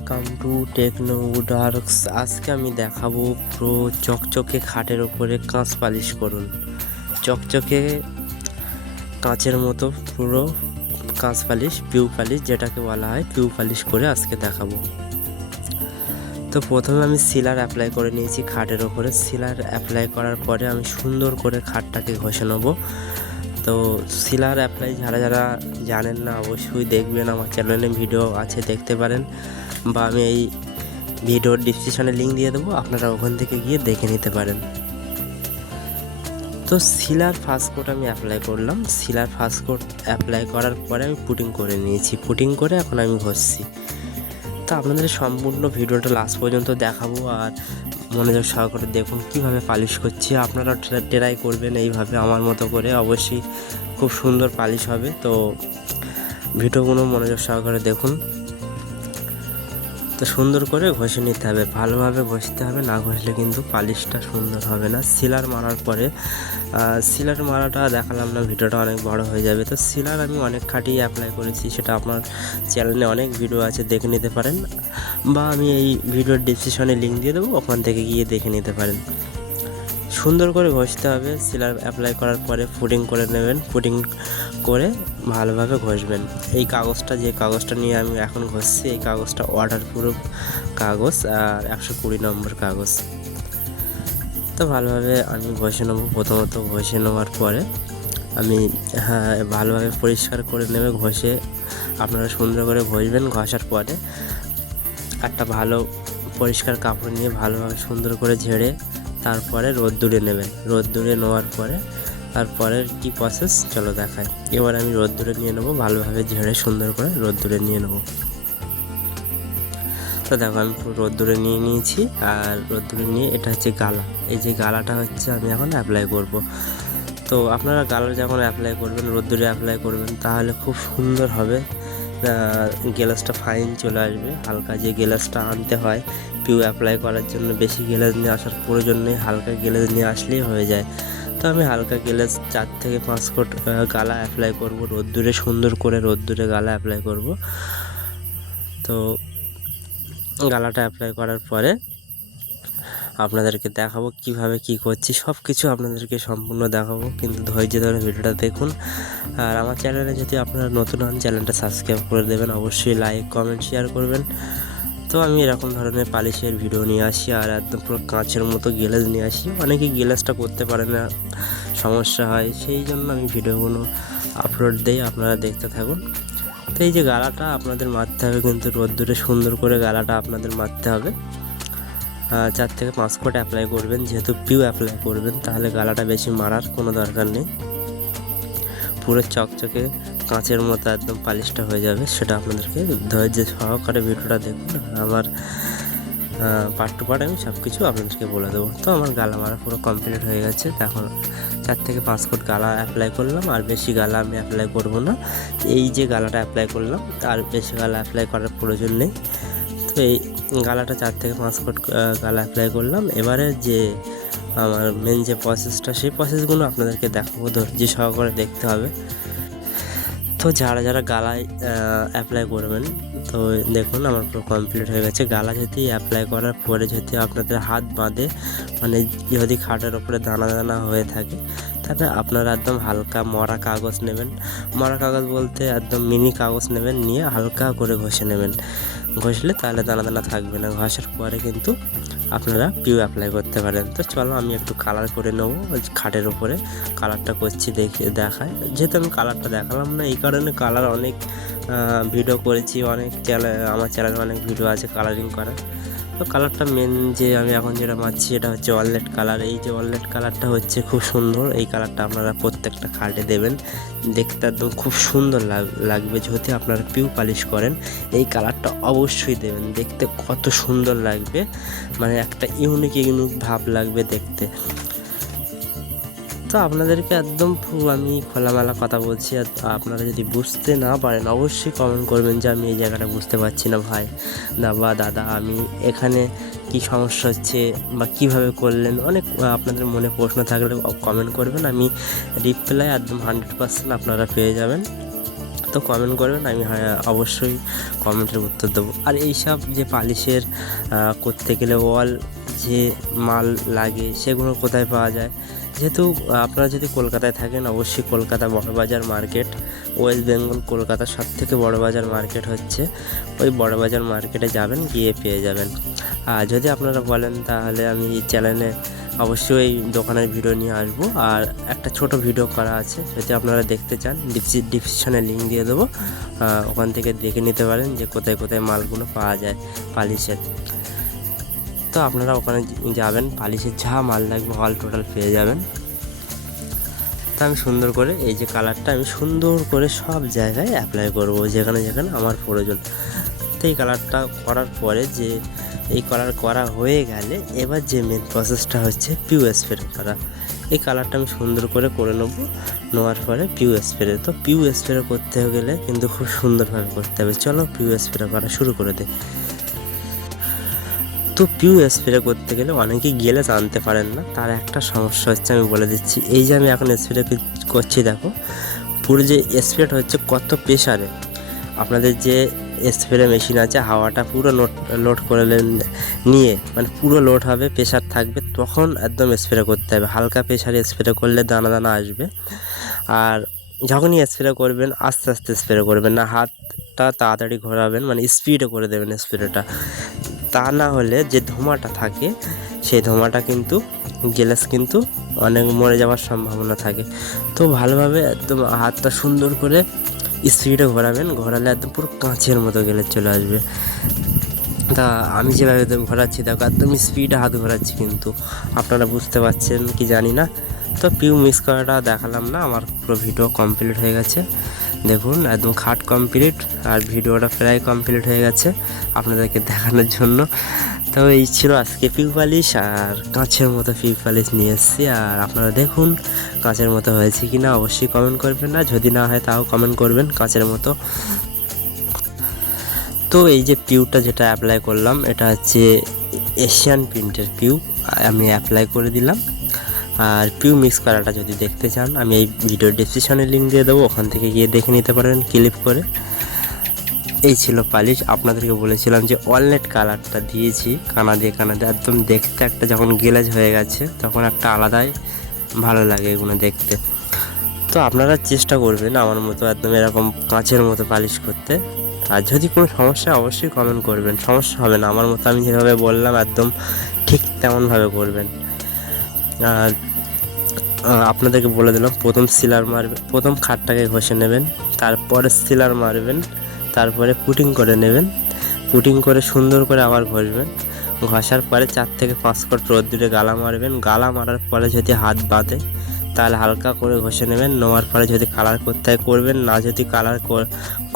Welcome to techno ডার্কস আজকে আমি দেখাবো পুরো চকচকে খাটের ওপরে কাঁচ পালিশ করুন। চকচকে কাঁচের মতো পুরো কাঁচ পালিশ, পিউ পালিশ, যেটাকে বলা হয়, পিউ পালিশ করে আজকে দেখাবো। তো প্রথমে আমি সিলার অ্যাপ্লাই করে নিয়েছি খাটের ওপরে। সিলার অ্যাপ্লাই করার পরে আমি সুন্দর করে খাটটাকে ঘষে নেব। তো সিলার অ্যাপ্লাই যারা যারা জানেন না, অবশ্যই দেখবেন আমার চ্যানেলে ভিডিও আছে, দেখতে পারেন। বা আমি এই ভিডিওর ডিসক্রিপশানে লিঙ্ক দিয়ে দেবো, আপনারা ওখান থেকে গিয়ে দেখে নিতে পারেন। তো সিলার ফার্স্ট কোট আমি অ্যাপ্লাই করলাম। সিলার ফার্স্ট কোট অ্যাপ্লাই করার পরে আমি পুটিং করে নিয়েছি। পুটিং করে এখন আমি ঘষছি। তো আপনাদের সম্পূর্ণ ভিডিওটা লাস্ট পর্যন্ত দেখাবো আর মনোযোগ সহকারে দেখুন কীভাবে পালিশ করছি। আপনারা ট্রাই করবেন এইভাবে আমার মতো করে। অবশ্যই খুব সুন্দর পালিশ হবে। তো ভিডিওগুলো মনোযোগ সহকারে দেখুন। তো সুন্দর করে ঘষে নিতে হবে। ভালোভাবে ঘষতে হবে, না ঘষলে কিন্তু পালিশটা সুন্দর হবে না। সিলার মারার পরে সিলার মারাটা দেখালাম না, ভিডিওটা অনেক বড় হয়ে যাবে। তো সিলার আমি অনেক খাটিয়ে অ্যাপ্লাই করেছি, সেটা আপনার চ্যানেলে অনেক ভিডিও আছে, দেখে নিতে পারেন। বা আমি এই ভিডিওর ডিসক্রিপশনে লিঙ্ক দিয়ে দেবো, ওখান থেকে গিয়ে দেখে নিতে পারেন। সুন্দর করে ঘষতে হবে। সিলার অ্যাপ্লাই করার পরে ফুডিং করে নেবেন। ফুডিং করে ভালোভাবে ঘষবেন। এই কাগজটা, যে কাগজটা নিয়ে আমি এখন ঘষছি, এই কাগজটা অর্ডার প্রুফ কাগজ আর একশো কুড়ি নম্বর কাগজ। তো ভালোভাবে আমি ঘষে নেব। প্রথমত ঘষে নেওয়ার পরে আমি হ্যাঁ ভালোভাবে পরিষ্কার করে নেবে, ঘষে আপনারা সুন্দর করে ঘষবেন। ঘষার পরে একটা ভালো পরিষ্কার কাপড় নিয়ে ভালোভাবে সুন্দর করে ঝেড়ে তারপরে রোদ্দুরে নেবেন। রোদ্দুরে নেওয়ার পরে তারপরের কি প্রসেস চলো দেখায় এবার আমি রোদ্দুরে নিয়ে নেব, ভালোভাবে ঝেড়ে সুন্দর করে রোদ্দুরে নিয়ে নেব। তো দেখো, আমি রোদ্দুরে নিয়ে নিয়েছি, আর রোদ্দুরে নিয়ে এটা হচ্ছে গালা। এই যে গালাটা হচ্ছে আমি এখন অ্যাপ্লাই করব। তো আপনারা গালা যখন অ্যাপ্লাই করবেন, রোদ্দুরে অ্যাপ্লাই করবেন, তাহলে খুব সুন্দর হবে। গ্লাসটা ফাইন চলে আসবে। হালকা যে গ্লাসটা আনতে হয় পিউ অ্যাপ্লাই করার জন্য বেশি গ্লাস নিয়ে আসার প্রয়োজন নেই, হালকা গ্লাস নিয়ে আসলেই হয়ে যায়। তো আমি হালকা গ্লাস চার থেকে পাঁচ ফুট গালা অ্যাপ্লাই করব, রোদ্দুরে, সুন্দর করে রোদ্দুরে গালা অ্যাপ্লাই করব। তো গালাটা অ্যাপ্লাই করার পরে আপনাদেরকে দেখাবো কীভাবে কি করছি সব কিছু আপনাদেরকে সম্পূর্ণ দেখাবো। কিন্তু ধৈর্য ধরে ভিডিওটা দেখুন। আর আমার চ্যানেলে যদি আপনারা নতুন হন, চ্যানেলটা সাবস্ক্রাইব করে দেবেন। অবশ্যই লাইক, কমেন্ট, শেয়ার করবেন। তো আমি এরকম ধরনের পালিশের ভিডিও নিয়ে আসি আর একদম পুরো কাঁচের মতো গ্লাস নিয়ে আসি। অনেকে গ্লাসটা করতে পারে না, সমস্যা হয়, সেই জন্য আমি ভিডিওগুলো আপলোড দিই, আপনারা দেখতে থাকুন। তো এই যে গালাটা আপনাদের মারতে হবে, কিন্তু রোদ্দুরে সুন্দর করে গালাটা আপনাদের মারতে হবে। চার থেকে পাঁচ কোট অ্যাপ্লাই করবেন। যেহেতু পিউ অ্যাপ্লাই করবেন, তাহলে গালাটা বেশি মারার কোনো দরকার নেই। পুরো চকচকে কাঁচের মতো একদম পালিশটা হয়ে যাবে, সেটা আপনাদেরকে ধৈর্য সহকারে ভিডিওটা দেখুন। আমার পার্ট টু পার্ট আমি সব কিছু আপনাদেরকে বলে দেবো। তো আমার গালা মারা পুরো কমপ্লিট হয়ে গেছে। এখন চার থেকে পাঁচ ফুট গালা অ্যাপ্লাই করলাম, আর বেশি গালা আমি অ্যাপ্লাই করব না। এই যে গালাটা অ্যাপ্লাই করলাম আর বেশি গালা অ্যাপ্লাই করার প্রয়োজন নেই। তো এই গালাটা চার থেকে পাঁচ ফুট গালা অ্যাপ্লাই করলাম। এবারে যে আমার মেন যে প্রসেসটা সেই প্রসেসগুলো আপনাদেরকে দেখাবো। ধৈর্য সহকারে দেখতে হবে। তো যারা যারা গালায় অ্যাপ্লাই করবেন, তো দেখুন আমার পুরো কমপ্লিট হয়ে গেছে। গালা যদি অ্যাপ্লাই করার পরে যদি আপনাদের হাত বাঁধে মানে যদি খাটের ওপরে দানা দানা হয়ে থাকে তাহলে আপনারা একদম হালকা মরা কাগজ নেবেন। মরা কাগজ বলতে একদম মিনি কাগজ নেবেন, নিয়ে হালকা করে ঘষে নেবেন। ঘষলে তাহলে দানা দানা থাকবে না। ঘষার পরে কিন্তু আপনারা পিউ অ্যাপ্লাই করতে পারেন। তো চলো আমি একটু কালার করে নেব খাটের উপরে। কালারটা করছি দেখে দেখায়। যেহেতু আমি কালারটা দেখালাম না, এই কারণে কালার অনেক ভিডিও করেছি। অনেক চ্যানেল আমার চ্যানেলে অনেক ভিডিও আছে কালারিং করা তো কালারটা মেন যে আমি এখন যেটা মারছি এটা হচ্ছে ওয়ালেট কালার এই যে ওয়ালেট কালারটা হচ্ছে খুব সুন্দর, এই কালারটা আপনারা প্রত্যেকটা কার্ডে দেবেন। দেখতে একদম খুব সুন্দর লাগবে যদি আপনারা পিউ পালিশ করেন। এই কালারটা অবশ্যই দেবেন, দেখতে কত সুন্দর লাগবে। মানে একটা ইউনিক ইউনিক ভাব লাগবে দেখতে। তো আপনাদেরকে একদম আমি খোলামেলা কথা বলছি, আর আপনারা যদি বুঝতে না পারেন, অবশ্যই কমেন্ট করবেন যে আমি এই জায়গাটা বুঝতে পারছি না ভাই, না বা দাদা, আমি এখানে কি সমস্যা হচ্ছে বা কীভাবে করলেন? অনেক আপনাদের মনে প্রশ্ন থাকলে কমেন্ট করবেন, আমি রিপ্লাই একদম হান্ড্রেড পার্সেন্ট আপনারা পেয়ে যাবেন। তো কমেন্ট করবেন, আমি হ্যাঁ অবশ্যই কমেন্টের উত্তর দেবো। আর এইসব যে পালিশের করতে গেলে ওয়াল যে মাল লাগে, সেগুলো কোথায় পাওয়া যায়? যেহেতু আপনারা যদি কলকাতায় থাকেন, অবশ্যই Kolkata Burrabazar market, West Bengal কলকাতার সব থেকে বড় বাজার মার্কেট হচ্ছে, ওই বড় বাজার মার্কেটে যাবেন, গিয়ে পেয়ে যাবেন। আর যদি আপনারা বলেন, তাহলে আমি চ্যানেলে অবশ্যই এই দোকানের ভিডিও নিয়ে আসব। আর একটা ছোট ভিডিও করা আছে, যদি আপনারা দেখতে চান ডিসক্রিপশানে লিঙ্ক দিয়ে দেবো। ওখান থেকে দেখে নিতে পারেন যে কোথায় কোথায় মালগুলো পাওয়া যায়, পালিশের। তো আপনারা ওখানে যাবেন, পালিশের যা মাল লাগবে অল টোটাল পেয়ে যাবেন। তো আমি সুন্দর করে, এই যে কালারটা আমি সুন্দর করে সব জায়গায় অ্যাপ্লাই করব, যেখানে যেখানে আমার প্রয়োজন। তো এই কালারটা করার পরে যে, এই কালার করা হয়ে গেলে এবার যে মেন প্রসেসটা হচ্ছে পিউ স্প্রে করা এই কালারটা আমি সুন্দর করে করে নেব, নেওয়ার পরে পিউ স্প্রে তো পিউ স্প্রে করতে গেলে কিন্তু খুব সুন্দরভাবে করতে হবে। চলো পিউ স্প্রে করা শুরু করে দে তো পিউ স্প্রে করতে গেলে অনেকেই গেলে জানতে পারেন না। তার একটা সমস্যা হচ্ছে আমি বলে দিচ্ছি। এই যে আমি এখন স্প্রে করছি দেখো, পুরো যে স্প্রেটা হচ্ছে কত প্রেশারে আপনাদের যে স্প্রে মেশিন আছে, হাওয়াটা পুরো লোড লোড করে নিয়ে মানে পুরো লোড হবে প্রেশার থাকবে, তখন একদম স্প্রে করতে হবে। হালকা প্রেশারে স্প্রে করলে দানা দানা আসবে। আর যখনই স্প্রে করবেন, আস্তে আস্তে স্প্রে করবেন না, হাতটা তাড়াতাড়ি ঘোরাবেন মানে স্পিডে করে দেবেন স্প্রেটা তা না হলে যে ধোঁয়াটা থাকে, সেই ধোঁয়াটা কিন্তু গ্যাস কিন্তু অনেক মরে যাওয়ার সম্ভাবনা থাকে। তো ভালোভাবে একদম হাতটা সুন্দর করে স্পিডে ঘোরাবেন, ঘোরালে একদম পুরো কাঁচের মতো গেলে চলে আসবে। তা আমি যেভাবে তো ঘোরাচ্ছি, দেখো একদম স্পিডে হাত ঘোরাচ্ছি কিন্তু, আপনারা বুঝতে পারছেন কি জানি না। তো পিউ মিস করাটা দেখালাম না, আমার পুরো ভিডিও কমপ্লিট হয়ে গেছে। দেখুন, একদম খাট কমপ্লিট আর ভিডিওটা প্রায় কমপ্লিট হয়ে গেছে আপনাদেরকে দেখানোর জন্য। তো এই ছিল আজকে পিউ পালিশ আর কাঁচের মতো পিউ পালিশ নিয়ে এসেছি। আর আপনারা দেখুন, কাঁচের মতো হয়েছে কি না অবশ্যই কমেন্ট করবেন না যদি না হয় তাও কমেন্ট করবেন কাঁচের মতো। তো এই যে পিউটা যেটা অ্যাপ্লাই করলাম, এটা হচ্ছে এশিয়ান প্রিন্টের পিউ, আমি অ্যাপ্লাই করে দিলাম। আর পিউ মিক্স করাটা যদি দেখতে চান, আমি এই ভিডিও ডিসক্রিপশনে লিঙ্ক দিয়ে দেবো, ওখান থেকে গিয়ে দেখে নিতে পারেন ক্লিপ করে। এই ছিল পালিশ, আপনাদেরকে বলেছিলাম যে ওয়ালনেট কালারটা দিয়েছি, কানা দিয়ে কানা দিয়ে। একদম দেখতে একটা যখন গেলাজ হয়ে গেছে, তখন একটা আলাদাই ভালো লাগে এগুলো দেখতে। তো আপনারা চেষ্টা করবেন আমার মতো একদম এরকম কাঁচের মতো পালিশ করতে। আর যদি কোনো সমস্যা অবশ্যই কমেন্ট করবেন। সমস্যা হবে না, আমার মতো আমি যেভাবে বললাম, একদম ঠিক তেমনভাবে করবেন। আর আপনাদেরকে বলে দিলাম, প্রথম সিলার মারবেন প্রথম খাটটাকে ঘষে নেবেন, তারপরে সিলার মারবেন, তারপরে পুটিং করে নেবেন, পুটিং করে সুন্দর করে আবার ঘষবেন। ঘষার পরে চার থেকে পাঁচ ফুট রোদ্দুরে গালা মারবেন, গালা মারার পরে যদি হাত বাঁধে, তাহলে হালকা করে ঘষে নেবেন, নেওয়ার পরে যদি কালার করতে করবেন, না যদি কালার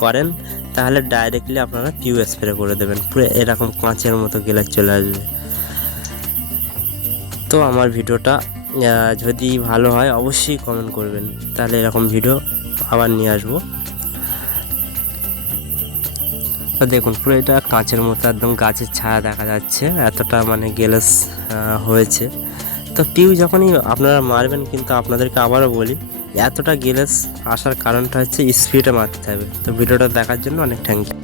করেন, তাহলে ডাইরেক্টলি আপনারা পিউ স্প্রে করে দেবেন, পুরো এরকম কাঁচের মতো গেলার চলে আসবে। তো আমার ভিডিওটা যদি ভালো হয় অবশ্যই কমেন্ট করবেন। তাহলে এরকম ভিডিও আবার নিয়ে আসব। তো দেখুন, পুরো এটা কাঁচের মতো, একদম গাছের ছায়া দেখা যাচ্ছে। এতটা মানে গেলাস হয়েছে। তো পিউ যখনই আপনারা মারবেন, কিন্তু আপনাদেরকে আবারও বলি, এতটা গেলাস আসার কারণটা হচ্ছে স্পিডে মারতে হবে। তো ভিডিওটা দেখার জন্য অনেক থ্যাংক ইউ